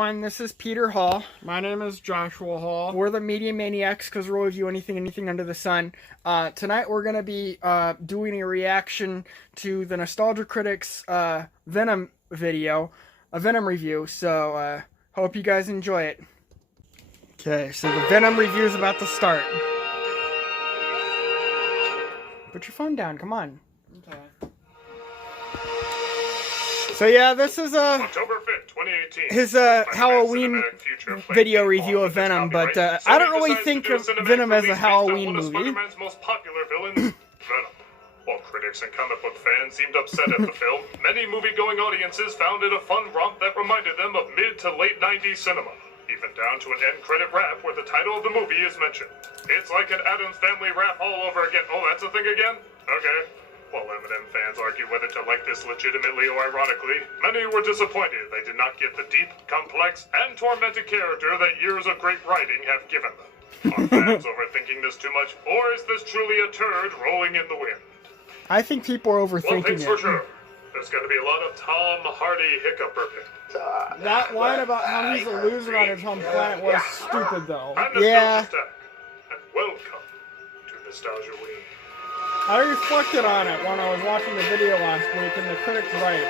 everyone, this is Peter Hall. My name is Joshua Hall. We're the Media Maniacs because we'll review anything under the sun. Tonight we're going to be doing a reaction to the Nostalgia Critics Venom video, a Venom review, so hope you guys enjoy it. Okay, so the Venom review is about to start. Put your phone down, come on. Okay. So yeah, this is October 5th, 2018. His Halloween video review of Venom, but I don't really think of Venom as a Halloween movie. Spider-Man's most popular villains, Venom. While critics and comic book fans seemed upset at the film, many movie-going audiences found it a fun romp that reminded them of mid to late 90s cinema, even down to an end credit rap where the title of the movie is mentioned. It's like an Addams Family rap all over again. Oh, that's a thing again? Okay. While Eminem fans argue whether to like this legitimately or ironically, many were disappointed they did not get the deep, complex, and tormented character that years of great writing have given them. Are fans overthinking this too much, or is this truly a turd rolling in the wind? I think people are overthinking One thing's for sure. There's going to be a lot of Tom Hardy hiccuper. That line about how he's a loser on his home planet was stupid, though. Yeah. And welcome to Nostalgia Week. I reflected on it when I was watching the video last week, and the critic's right.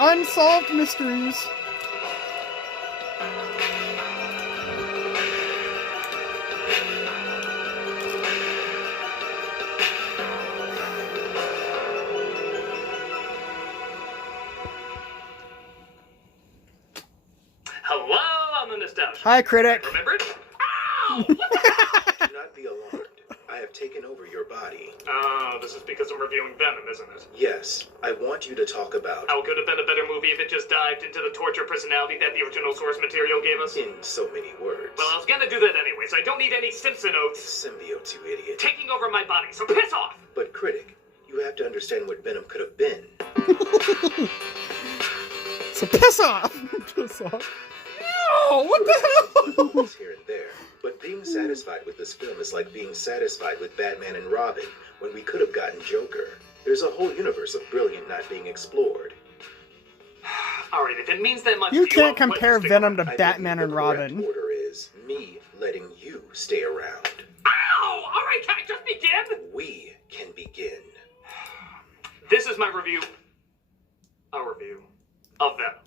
Unsolved mysteries. Hello, I'm the Nostalgia. Hi, Critic. Remember it? Ow! What the hell? Do not be alarmed. I have taken over your body. Oh, this is because I'm reviewing Venom, isn't it? Yes, I want you to talk about... How could have been a better movie if it just dived into the torture personality that the original source material gave us? In so many words. Well, I was gonna do that anyway, so I don't need any Simpson oaths. Symbiotes, you idiot. Taking over my body, so piss off! But, Critic, you have to understand what Venom could have been. So piss off! Piss off. No! What the hell? Here and there. But being satisfied with this film is like being satisfied with Batman and Robin when we could have gotten Joker. There's a whole universe of brilliant not being explored. Alright, if it means that much You to can't I'll compare stick Venom around. to Batman and Robin. The order is me letting you stay around. Ow! Alright, can I just begin? We can begin. This is my review. A review of Venom.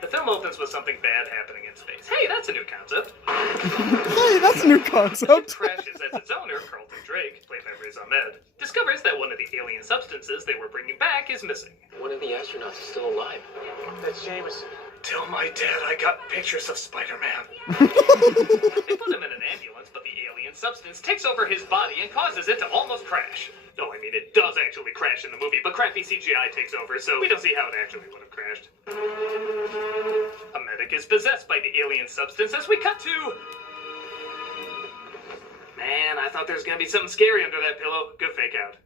The film opens with something bad happening in space. Hey, that's a new concept. Hey, that's a new concept. Crashes as its owner, Carlton Drake, played by Riz Ahmed, discovers that one of the alien substances they were bringing back is missing. One of the astronauts is still alive. That's Jameson. Tell my dad I got pictures of Spider-Man. They put him in an ambulance, but the alien substance takes over his body and causes it to almost crash. No, I mean, it does actually crash in the movie, but crappy CGI takes over, so we don't see how it actually would have crashed. A medic is possessed by the alien substance as we cut to... Man, I thought there was going to be something scary under that pillow. Good fake out.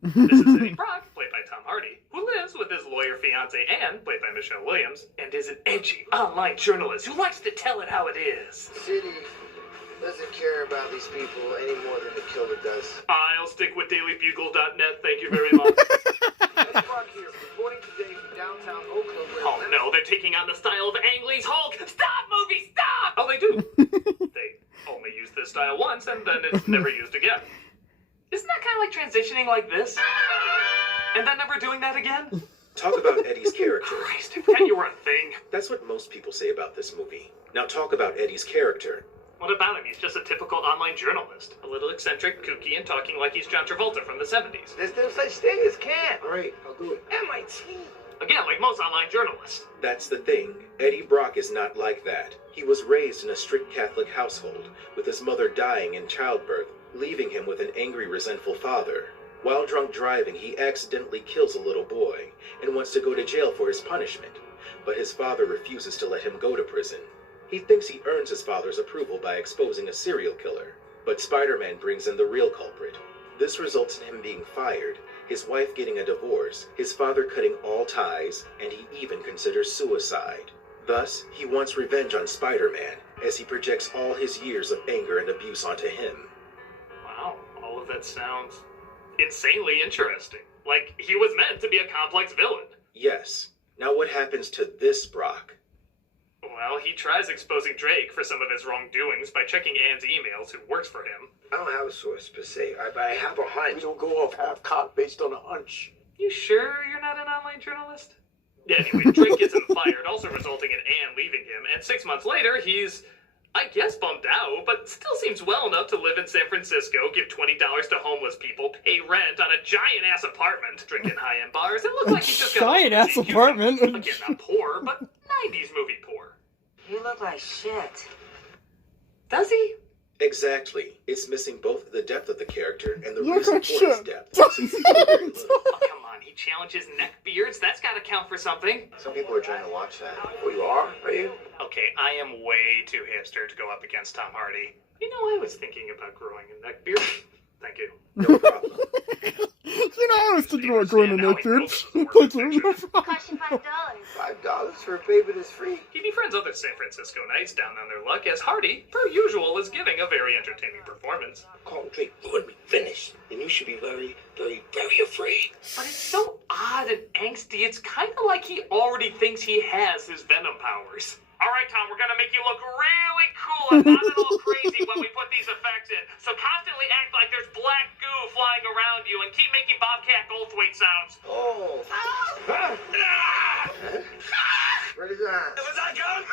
This is Eddie Brock, played by Tom Hardy, who lives with his lawyer fiancée Anne, played by Michelle Williams, and is an edgy online journalist who likes to tell it how it is. City doesn't care about these people any more than the killer does. I'll stick with dailybugle.net, thank you very much. Eddie Brock here, reporting today from downtown Oakland. Oh no, they're taking on the style of Ang Lee's Hulk! Stop, movie, stop! Oh, they do. They only use this style once, and then it's never used again. Isn't that kind of like transitioning like this? And then never doing that again? Talk about Eddie's character. Christ, if that you were a thing. That's what most people say about this movie. Now talk about Eddie's character. What about him? He's just a typical online journalist. A little eccentric, kooky, and talking like he's John Travolta from the 70s. There's no such thing as can. All right, I'll do it. MIT. Again, like most online journalists. That's the thing. Eddie Brock is not like that. He was raised in a strict Catholic household, with his mother dying in childbirth, leaving him with an angry, resentful father. While drunk driving, he accidentally kills a little boy, and wants to go to jail for his punishment. But his father refuses to let him go to prison. He thinks he earns his father's approval by exposing a serial killer. But Spider-Man brings in the real culprit. This results in him being fired, his wife getting a divorce, his father cutting all ties, and he even considers suicide. Thus, he wants revenge on Spider-Man, as he projects all his years of anger and abuse onto him. Wow, all of that sounds insanely interesting. Like, he was meant to be a complex villain. Yes. Now what happens to this Brock? Well, he tries exposing Drake for some of his wrongdoings by checking Ann's emails, who works for him. I don't have a source per se, but I have a hunch. We don't go off half-cocked based on a hunch. You sure you're not an online journalist? Anyway, Drake gets him fired, also resulting in Ann leaving him, and 6 months later, he's, I guess, bummed out, but still seems well enough to live in San Francisco, give $20 to homeless people, pay rent on a giant-ass apartment, drink in high-end bars, and look like he's just got Giant-ass apartment? Again, not poor, but 90s movie poor. You look like shit. Does he? Exactly. It's missing both the depth of the character and the Look reason like for its shit. depth. Oh, come on, he challenges neckbeards? That's gotta count for something. Some people are trying to watch that. Oh, you are you? Okay, I am way too hipster to go up against Tom Hardy. You know, I was thinking about growing a neckbeard. Thank you. No problem. You know, I was thinking about growing a neck beard. Thank you. Cost you $5. $5 for a baby that's free. He befriends other San Francisco Knights down on their luck as Hardy, per usual, is giving a very entertaining performance. Carl Drake ruined me finished. And you should be very, very, very afraid. But it's so odd and angsty, it's kind of like he already thinks he has his Venom powers. Alright, Tom, we're gonna make you look really cool and not at all crazy when we put these effects in. So constantly act like there's black goo flying around you and keep making Bobcat Goldthwait sounds. Oh. Where is that? Was I gone?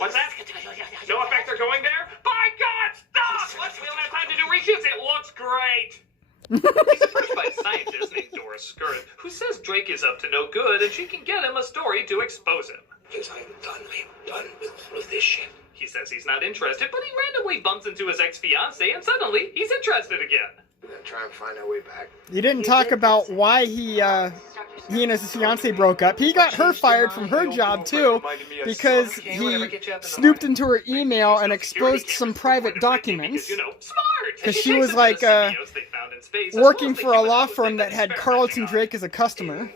What's that? No effects are going there? By God, stop! We don't have time to do reshoots. It looks great. He's approached by a scientist named Doris Scurrit, who says Drake is up to no good and she can get him a story to expose him. Because I'm done. I'm done with all of this shit. He says he's not interested, but he randomly bumps into his ex-fiancée and suddenly he's interested again. We're gonna try and find our way back. You didn't talk about why he and his fiance broke up. He got her fired from her job too because he snooped into her email and exposed some private documents. Because she was like working for a law firm that had Carlton Drake as a customer.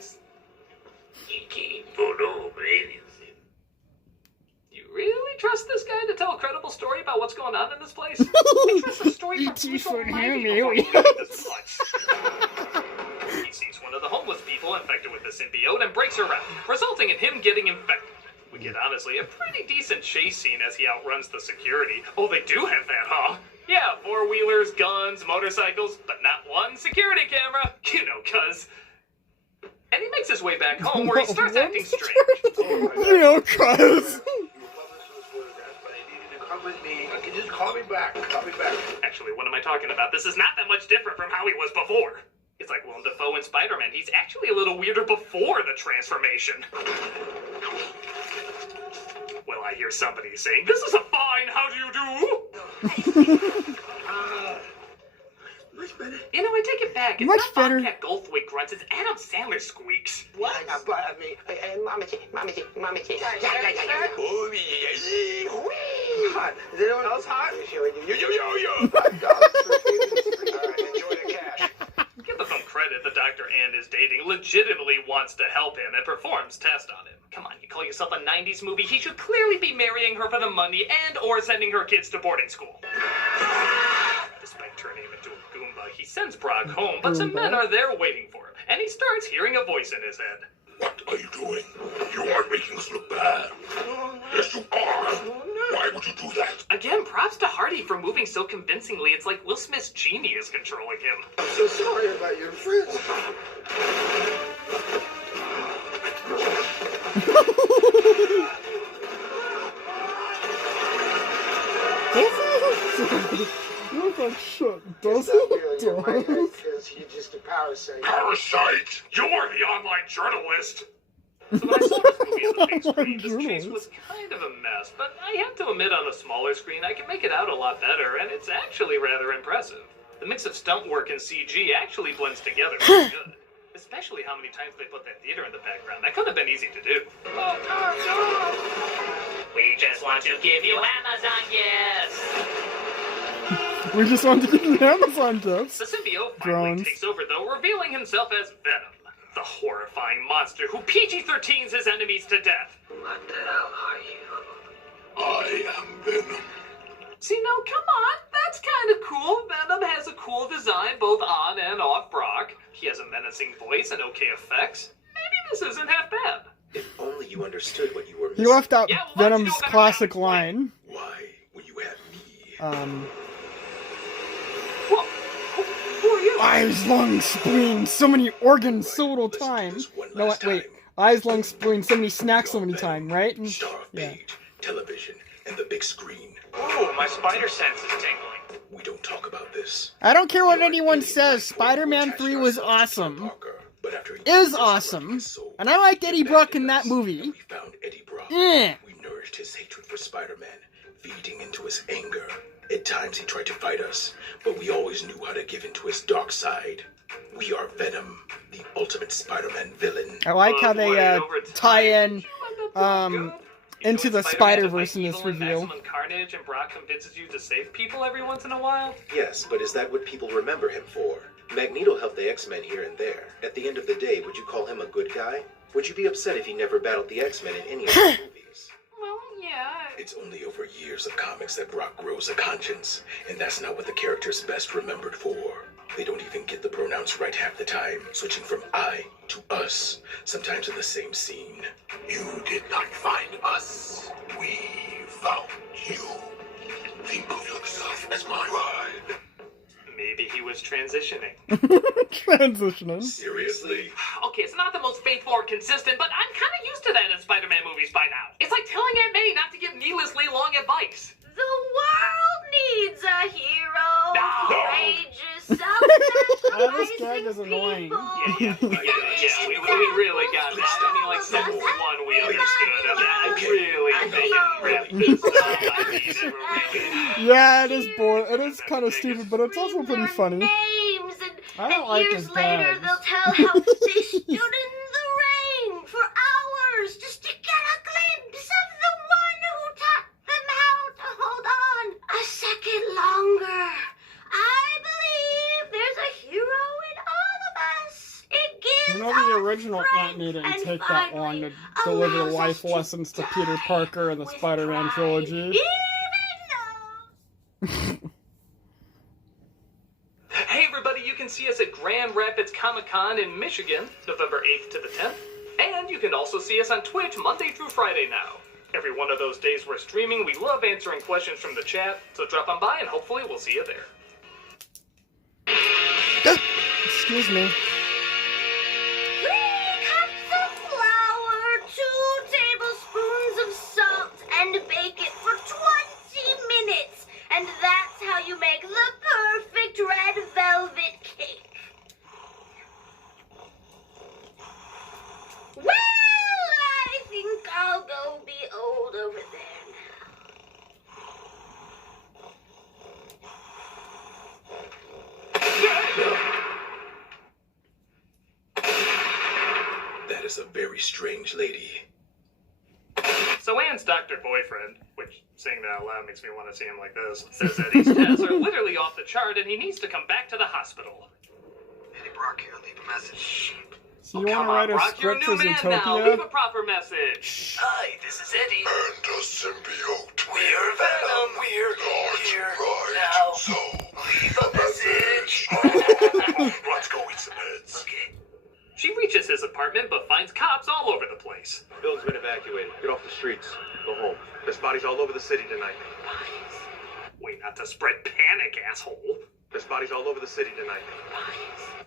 You really trust this guy to tell a credible story about what's going on in this place? I trust a story from E.T. people for minding him, before aliens. believing this much. He sees one of the homeless people infected with the symbiote and breaks her out, resulting in him getting infected. We get, honestly, a pretty decent chase scene as he outruns the security. Oh, they do have that, huh? Yeah, four-wheelers, guns, motorcycles, but not one security camera. You know, cuz. And he makes his way back home where he starts acting strange. You know, cuz. Come with me. You can just call me back. Call me back. Actually, what am I talking about? This is not that much different from how he was before. It's like Willem Dafoe in Spider-Man. He's actually a little weirder before the transformation. Well, I hear somebody saying, "This is a fine, how do you do?" Much better. You know, I take it back. It's Much not better. Bobcat Goldthwait grunts, it's Adam Sandler squeaks. What? I mean, mommy. Oh, yeah. Hot. Is anyone else hot? Yo. $5 for a baby that's free. All right, enjoy the cash. Give the film credit, the doctor Ann is dating legitimately wants to help him and performs tests on him. Come on, you call yourself a 90s movie? He should clearly be marrying her for the money and or sending her kids to boarding school. Despite turning him into a Goomba, he sends Brock home, but some men are there waiting for him, and he starts hearing a voice in his head. What are you doing? You are making us look bad. Yes, you are. Why would you do that? Again, props to Hardy for moving so convincingly. It's like Will Smith's genie is controlling him. I'm so sorry about your friends. You look like shit, does It's not real. You're my it? head because you're just a parasite. Parasite! You're the online journalist! So when I saw this movie on the big screen, this chase Journalist. was kind of a mess, but I have to admit on a smaller screen I can make it out a lot better, and it's actually rather impressive. The mix of stunt work and CG actually blends together pretty good. Especially how many times they put that theater in the background. That could have been easy to do. We just want to give you Amazon, yes! We just wanted to give you Amazon gifts. The symbiote finally Drones. takes over, though, revealing himself as Venom, the horrifying monster who PG-13s his enemies to death. What the hell are you? I am Venom. See, now, come on, that's kind of cool. Venom has a cool design both on and off Brock. He has a menacing voice and okay effects. Maybe this isn't half bad. If only you understood what you were missing. He left out Yeah, well, why don't you Venom's do a better classic job line. Why will you have me? Well, who are you? Eyes, lungs, spleen, so many organs, so little Listen to time. this one No, last wait. time. Eyes, lungs, spleen, so many snacks, so You're many Venom, time, right? And- Star of yeah. page, television, and the big screen. Ooh, my spider sense is tingling. We don't talk about this. I don't care what You're an anyone alien says. life form Spider-Man attached 3 was ourselves to awesome. Peter Parker, but after Is years of awesome. corrupting his soul, And I liked Eddie Brock in that abandoned us, movie. and we found Eddie Brock. Eh. We nourished his hatred for Spider-Man, feeding into his anger. At times he tried to fight us, but we always knew how to give into his dark side. We are Venom, the ultimate Spider-Man villain. I like how they Over time, tie in you end up doing good. You into know, the Spider-Man Spider-Verse to in fight this evil and reveal. maximum carnage, and Brock convinces you to save people every once in a while. Yes, but is that what people remember him for? Magneto helped the X-Men here and there. At the end of the day, would you call him a good guy? Would you be upset if he never battled the X-Men in any of the movies? Well, yeah. It's only over years of comics that Brock grows a conscience, and that's not what the character's best remembered for. They don't even get the pronouns right half the time, switching from I to us, sometimes in the same scene. You did not find us. We found you. Think of yourself as my ride. Maybe he was transitioning. Transitioning. Seriously? Okay, it's not the most faithful or consistent, but I'm kind of used to that in Spider-Man movies by now. It's like telling Aunt May not to give needlessly long advice. The world needs a hero. No. Courageous, This gag is annoying. Yeah, we really got that. I mean, like, step one, we understood. I really didn't wrap this up. I mean, it really... Yeah, it is boring. It is kind of stupid, but it's also pretty funny. Names and, I don't like years his later gags. they'll tell how they stood in the rain for hours just to get a glimpse of the one who taught them how to hold on a second longer. I believe there's a hero in all of us. It gives You know, the us original Aunt May didn't strength take and that long to finally deliver allows life us to lessons to Peter die Parker in the with Spider-Man pride, trilogy. even though Hey, everybody, you can see us at Grand Rapids Comic-Con in Michigan, November 8th to the 10th. And you can also see us on Twitch Monday through Friday now. Every one of those days we're streaming. We love answering questions from the chat, so drop on by and hopefully we'll see you there. Excuse me. 3 cups of flour, 2 tablespoons of salt, and bake it for 20 minutes. And that's how you make the perfect red velvet cake. Well, I think I'll go be old over there now. That is a very strange lady. So Anne's doctor boyfriend, which saying that out loud makes me want to see him like this, says that his tests are literally off the chart and he needs to come back to the hospital. Eddie Brock here, leave a message. So you want to Come write on, a Brock, you're a script new for man now. Leave a Zootopia? proper message. Hi, this is Eddie. And a symbiote. We're Venom. We're Large here right. now. So, Leave a message. let's go eat some heads. Okay. She reaches his apartment but finds cops all over the place. Building's been evacuated. Get off the streets. Go home. There's bodies all over the city tonight. Wait, not to spread panic, asshole. There's bodies all over the city tonight.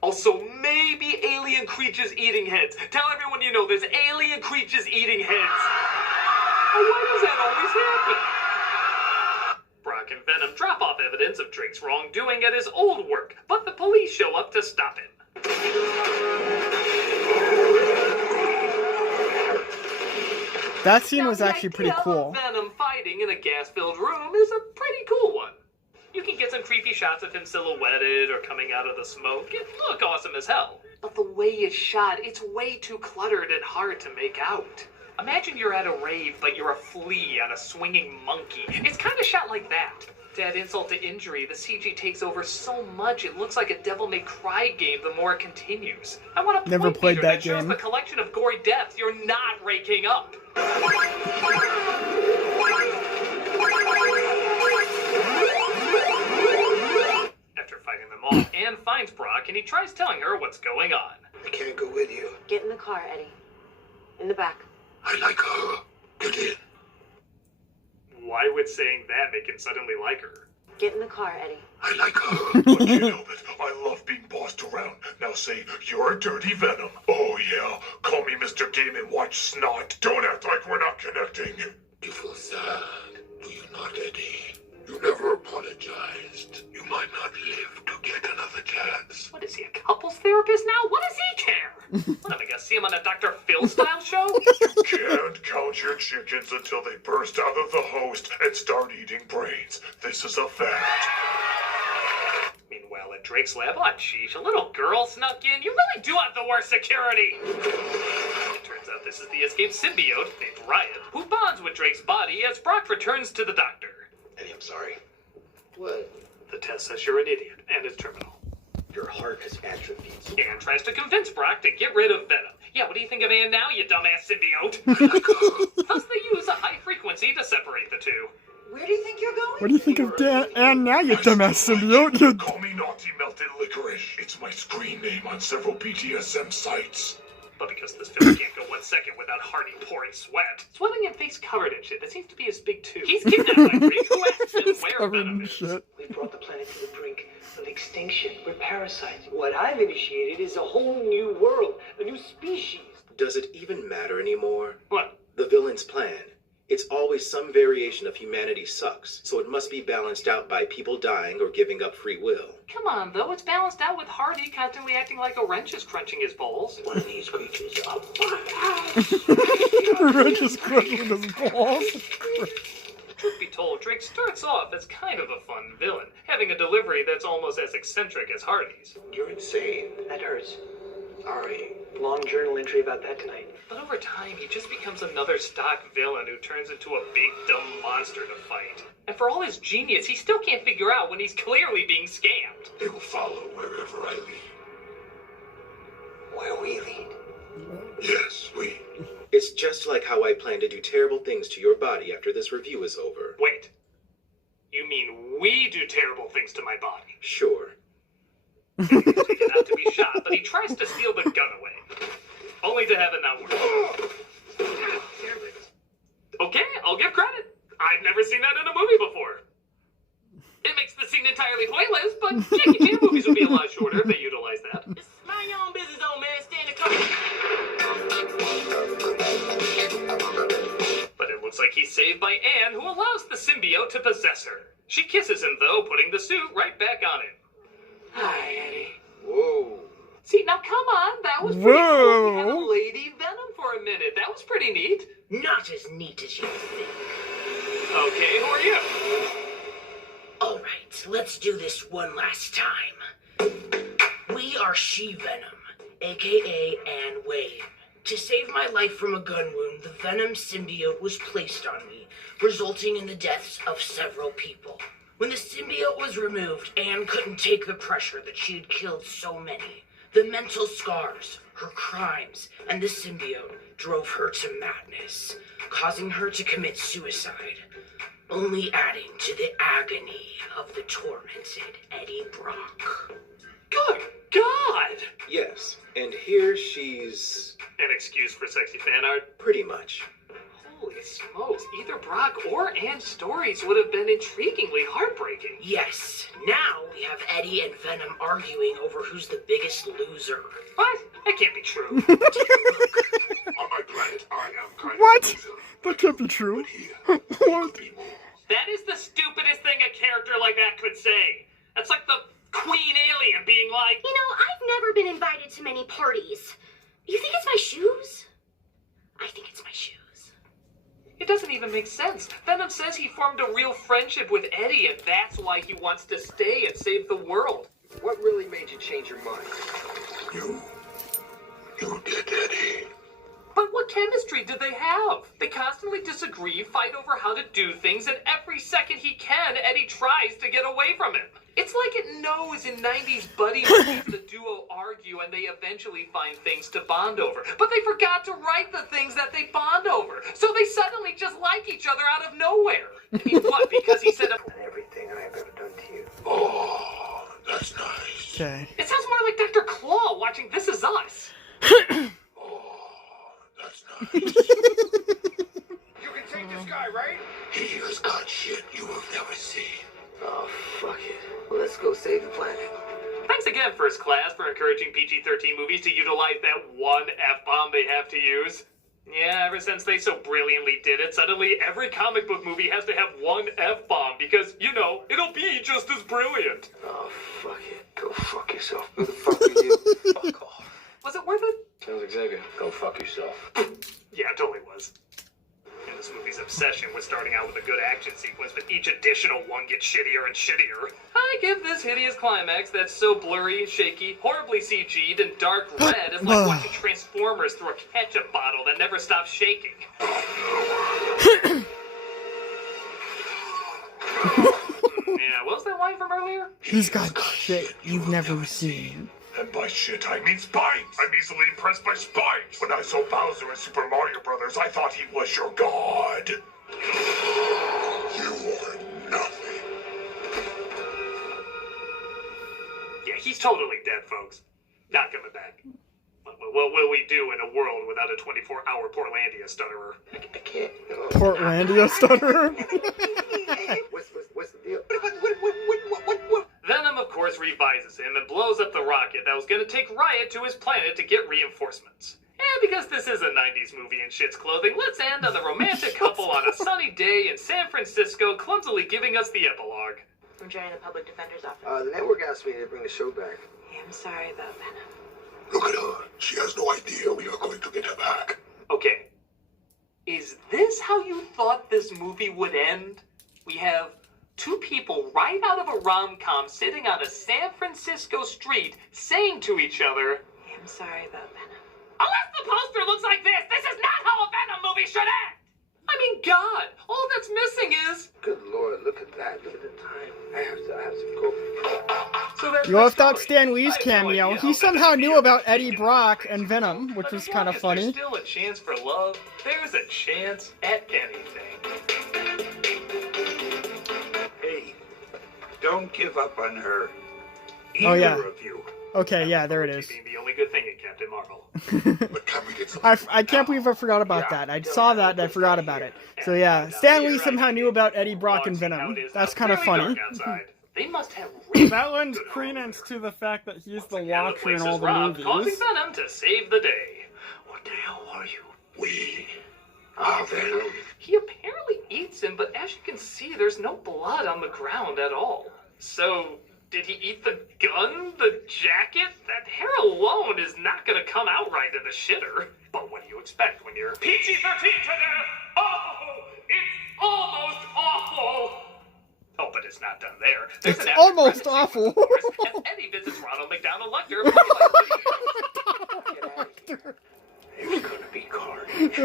Also, maybe alien creatures eating heads. Tell everyone you know there's alien creatures eating heads. Oh, why does that always happen? Brock and Venom drop off evidence of Drake's wrongdoing at his old work, but the police show up to stop him. That scene was Now, the actually pretty idea of cool. Venom fighting in a gas-filled room is a pretty cool one. You can get some creepy shots of him silhouetted or coming out of the smoke. It look awesome as hell. But the way it's shot, it's way too cluttered and hard to make out. Imagine you're at a rave, but you're a flea on a swinging monkey. It's kind of shot like that. To add insult to injury, the CG takes over so much it looks like a Devil May Cry game the more it continues. I want to Never point played meter that shows game. the collection of gory deaths you're not raking up. After fighting them all, Anne finds Brock and he tries telling her what's going on. I can't go with you. Get in the car, Eddie. In the back. I like her. Get in. Why would saying that make him suddenly like her? Get in the car, Eddie. I like her. I can't help it. I love being bossed around. Now say, you're a dirty Venom. Oh yeah, call me Mr. Game & Watch Snot. Don't act like we're not connecting. You feel sad, do you not, Eddie? You never apologized. You might not live to get another chance. What is he, a couples therapist now? What does he care? What, am I gonna see him on a Dr. Phil style show? You can't count your chickens until they burst out of the host and start eating brains. This is a fact. Meanwhile, at Drake's lab, oh sheesh, a little girl snuck in. You really do have the worst security. It turns out this is the escaped symbiote named Riot, who bonds with Drake's body as Brock returns to the doctor. Eddie, I'm sorry. What? The test says you're an idiot, and it's terminal. Your heart has atrophied. Anne tries to convince Brock to get rid of Venom. Yeah, what do you think of Anne now, you dumbass symbiote? Thus they use a high frequency to separate the two. Where do you think you're going? What do you think of Anne now, you dumbass symbiote? You... Call me Naughty Melted Licorice. It's my screen name on several BDSM sites. But because this film can't go 1 second without Hardy pouring sweat, swelling and face covered in shit, that seems to be his big two. He's kidnapped by Drake, who asks him where Covered Venom in is. shit. We brought the planet to the brink of extinction. We're parasites. What I've initiated is a whole new world, a new species. Does it even matter anymore? What? The villain's plan. It's always some variation of humanity sucks, so it must be balanced out by people dying or giving up free will. Come on, though, it's balanced out with Hardy constantly acting like a wrench is crunching his balls. One of these creatures up. We're just crushing his balls. Truth be told, Drake starts off as kind of a fun villain, having a delivery that's almost as eccentric as Hardy's. You're insane. That hurts. Sorry. Long journal entry about that tonight. But over time, he just becomes another stock villain who turns into a big, dumb monster to fight. And for all his genius, he still can't figure out when he's clearly being scammed. They will follow wherever I lead. Where we lead. Yes, we. It's just like how I plan to do terrible things to your body after this review is over. Wait. You mean we do terrible things to my body? Sure. He's taken out to be shot, but he tries to steal the gun away. Only to have it not work. Okay, I'll give credit. I've never seen that in a movie before. It makes the scene entirely pointless, but Jackie Chan movies would be a lot shorter if they utilized that. It's mind your own business, old man. Stand in cover. But it looks like he's saved by Anne, who allows the symbiote to possess her. She kisses him, though, putting the suit right back on him. Hi, Eddie. Whoa. See, now come on, that was pretty cool. We had a lady Venom for a minute. That was pretty neat. Not as neat as you think. Okay, who are you? All right, let's do this one last time. We are She-Venom, a.k.a. Anne Wade. To save my life from a gun wound, the Venom symbiote was placed on me, resulting in the deaths of several people. When the symbiote was removed, Anne couldn't take the pressure that she had killed so many. The mental scars, her crimes, and the symbiote drove her to madness, causing her to commit suicide, only adding to the agony of the tormented Eddie Brock. Good God! Yes, and here she's... An excuse for sexy fan art? pretty much. Holy smokes, either Brock or Anne's stories would have been intriguingly heartbreaking. Yes, now we have Eddie and Venom arguing over who's the biggest loser. What? That can't be true. On my planet, I am kind What? of a loser. That can't be true. But here, What? be more. That is the stupidest thing a character like that could say. That's like the queen alien being like, You know, I've never been invited to many parties. You think it's my shoes? I think it's my shoes. it doesn't even make sense. Venom says he formed a real friendship with Eddie, and that's why he wants to stay and save the world. What really made you change your mind? You did, Eddie. But what chemistry did they have? They constantly disagree, fight over how to do things, and every second he can, Eddie tries to get away from him. It's like it knows in 90s buddy movies the duo argue and they eventually find things to bond over. But they forgot to write the things that they bond over. So they suddenly just like each other out of nowhere. I mean, what? Because he said everything I've ever done to you. Oh, that's nice. Okay. It sounds more like Dr. Claw watching This Is Us. Oh, that's nice. You can take this guy, right? He has got shit you have never seen. Oh, fuck it. Let's go save the planet. Thanks again, First Class, for encouraging PG-13 movies to utilize that one F-bomb they have to use. Yeah, ever since they so brilliantly did it, suddenly every comic book movie has to have one F-bomb because, you know, it'll be just as brilliant. Oh, fuck it. Go fuck yourself. Who the fuck are you? Fuck off. Was it worth it? Sounds exactly. Go fuck yourself. Yeah, it totally was. And this movie's obsession with starting out with a good action sequence, but each additional one gets shittier and shittier. I give this hideous climax that's so blurry, shaky, horribly CG'd, and dark red is like watching Transformers through a ketchup bottle that never stops shaking. Yeah, what was that line from earlier? He's got shit you've never seen. And by shit, I mean spines. I'm easily impressed by spines. When I saw Bowser in Super Mario Brothers, I thought he was your god. You are nothing. Yeah, he's totally dead, folks. Not coming back. What will we do in a world without a 24-hour Portlandia stutterer? I can't. Portlandia stutterer? What's the deal? What? Venom, of course, revises him and blows up the rocket that was going to take Riot to his planet to get reinforcements. And because this is a 90s movie in shit's clothing, let's end on the romantic couple on a sunny day in San Francisco, clumsily giving us the epilogue. I'm trying the public defender's office. The network asked me to bring the show back. Yeah, I'm sorry about Venom. Look at her. She has no idea we are going to get her back. Okay. Is this how you thought this movie would end? We have two people right out of a rom-com sitting on a San Francisco street saying to each other, Yeah, I'm sorry about Venom. unless the poster looks like this is not how a Venom movie should end! I mean, God, all that's missing is... Good Lord, look at that. Look at the time. I have to go. So that's You left out Stan Lee's cameo. He somehow knew about Eddie Brock and Venom, which was kind of funny. There's still a chance for love. There's a chance at anything. Hey, don't give up on her. Oh, yeah. Either of you. Okay, yeah, there it is. Being the only good thing in Captain Marvel. But can we get some... I can't believe I forgot about that. I saw that and I forgot about it. So yeah, Stan Lee somehow knew about Eddie Brock and Venom. That's kind of funny. They must have That lends credence to the fact that he's the Watcher in all the causing movies. Venom to save the day. What the hell are you? We are Venom. He apparently eats him, but as you can see, there's no blood on the ground at all. So, did he eat the gun, the jacket? That hair alone is not gonna come out right in the shitter. But what do you expect when you're PG-13 to death? Oh, it's almost awful. Oh, but it's not done there. There's It's an almost awful. Of course, as Eddie visits Ronald McDonald Lecter. There's gonna be carnage.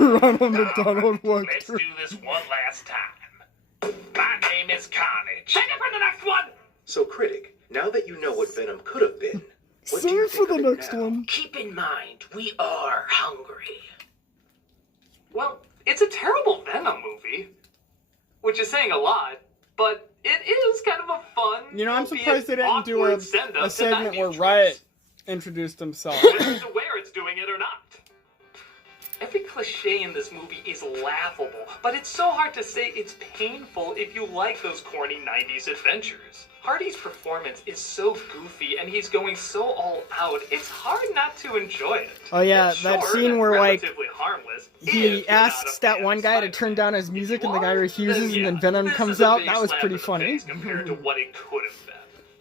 Ronald McDonald Let's Lecter. do this one last time. My name is Carnage. Save it for the next one! So, Critic, now that you know what Venom could have been, what do Sorry you for think the of it next now? one. Keep in mind, we are hungry. Well, it's a terrible Venom movie, which is saying a lot, but it is kind of a fun, You know, I'm albeit surprised they didn't do awkward send-up a to segment 90s where tropes. Riot introduced himself. Whether to where it's doing it or not. Every cliche in this movie is laughable, but it's so hard to say it's painful if you like those corny 90s adventures. Hardy's performance is so goofy and he's going so all out, it's hard not to enjoy it. Oh yeah, It's that short scene and where like relatively harmless if he you're not asks a that fan one of guy to Spider-Man. turn down his music and the guy Then refuses yeah, and then Venom this comes is a out. big That was slap pretty in the funny. face compared to what it could have been.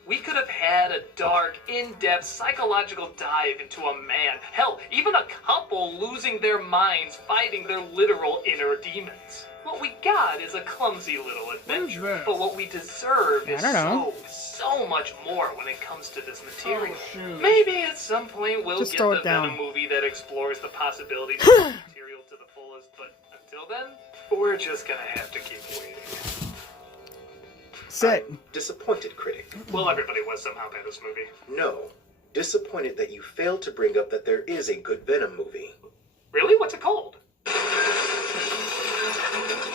We could have had a dark, in-depth psychological dive into a man, hell, even a couple losing their minds fighting their literal inner demons. What we got is a clumsy little adventure, this? but what we deserve is I don't know. so much more when it comes to this material. Oh, shoot. Maybe at some point we'll Just get throw the it down. Venom movie that explores the possibilities of the material to the fullest, but until then, we're just gonna have to keep waiting. Sit. I'm disappointed, Critic. Well, everybody was somehow by this movie. No. Disappointed that you failed to bring up that there is a good Venom movie. Really? What's it called?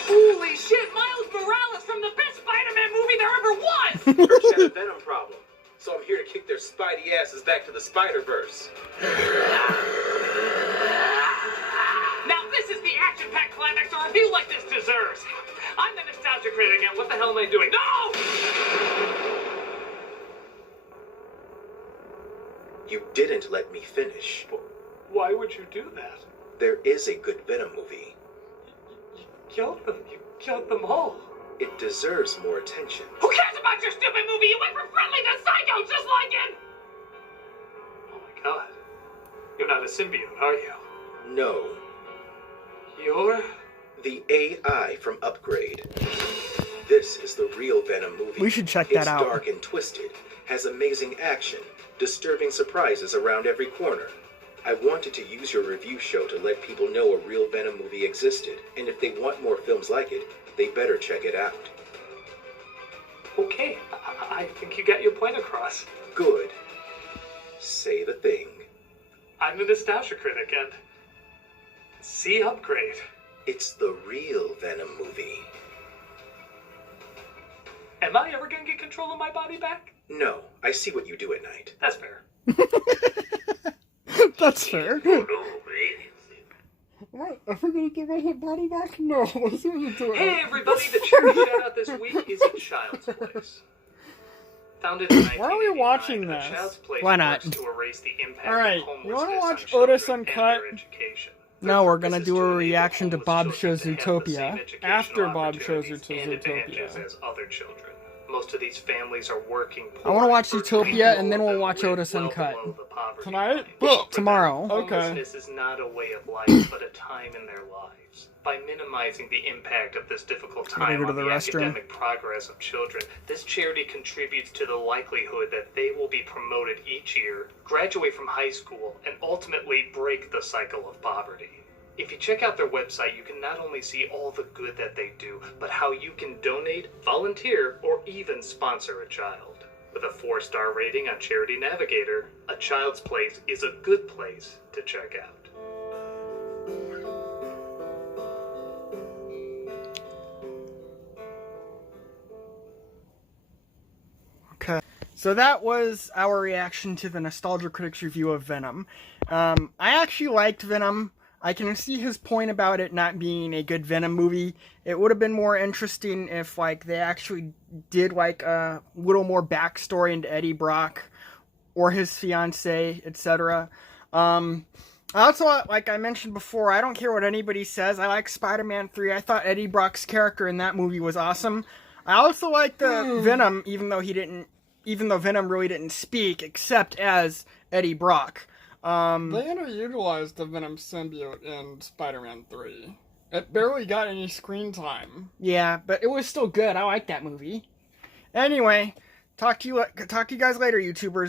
Holy shit, Miles Morales from the best Spider-Man movie there ever was! Earth had a Venom problem, so I'm here to kick their Spidey asses back to the Spider-Verse. Now this is the action-packed climax a review like this deserves. I'm the Nostalgia Critic, and what the hell am I doing? No! You didn't let me finish. Why would you do that? There is a good Venom movie. You killed them. You killed them all. It deserves more attention. Who cares about your stupid movie? You went from friendly to psycho just like it! Oh my god. You're not a symbiote, are you? No. You're... The AI from Upgrade. This is the real Venom movie. We should check that out. It's dark and twisted, has amazing action, disturbing surprises around every corner. I wanted to use your review show to let people know a real Venom movie existed, and if they want more films like it, they better check it out. Okay, I think you got your point across. Good. Say the thing. I'm the Nostalgia Critic, and... see Upgrade. It's the real Venom movie. Am I ever gonna get control of my body back? No, I see what you do at night. That's fair. That's fair. What? Are we gonna get my hit body back? No, let's do it. Hey everybody, the charity shout out this week is A Child's Place. Founded in Why are we 1989, watching A this? Child's Place Why not? works to erase the impact Alright, of you wanna homelessness watch on children Otis and Uncut? their education. No, we're gonna This is do to a enable reaction to homeless Bob children Shows to have the same Zootopia. educational After Bob Shows opportunities and advantages Zootopia. as other children. Most of these families are working I want to watch poor, Zootopia, and then all of we'll them watch live Otis well Uncut. below the poverty Tonight? line. Tomorrow. Okay. Homelessness is not a way of life, but a time in their lives. By minimizing the impact of this difficult Gotta time go to on the the restroom. academic progress of children, this charity contributes to the likelihood that they will be promoted each year, graduate from high school, and ultimately break the cycle of poverty. If you check out their website, you can not only see all the good that they do, but how you can donate, volunteer, or even sponsor a child. With a 4-star rating on Charity Navigator, A Child's Place is a good place to check out. Okay. So that was our reaction to the Nostalgia Critics review of Venom. I actually liked Venom. I can see his point about it not being a good Venom movie. It would have been more interesting if, like, they actually did, like, a little more backstory into Eddie Brock or his fiancée, etc. I also, like I mentioned before, I don't care what anybody says. I like Spider-Man 3. I thought Eddie Brock's character in that movie was awesome. I also like the Venom, even though Venom really didn't speak, except as Eddie Brock. They underutilized the Venom symbiote in Spider-Man 3. It barely got any screen time. Yeah, but it was still good. I like that movie. Anyway, talk to you guys later, YouTubers.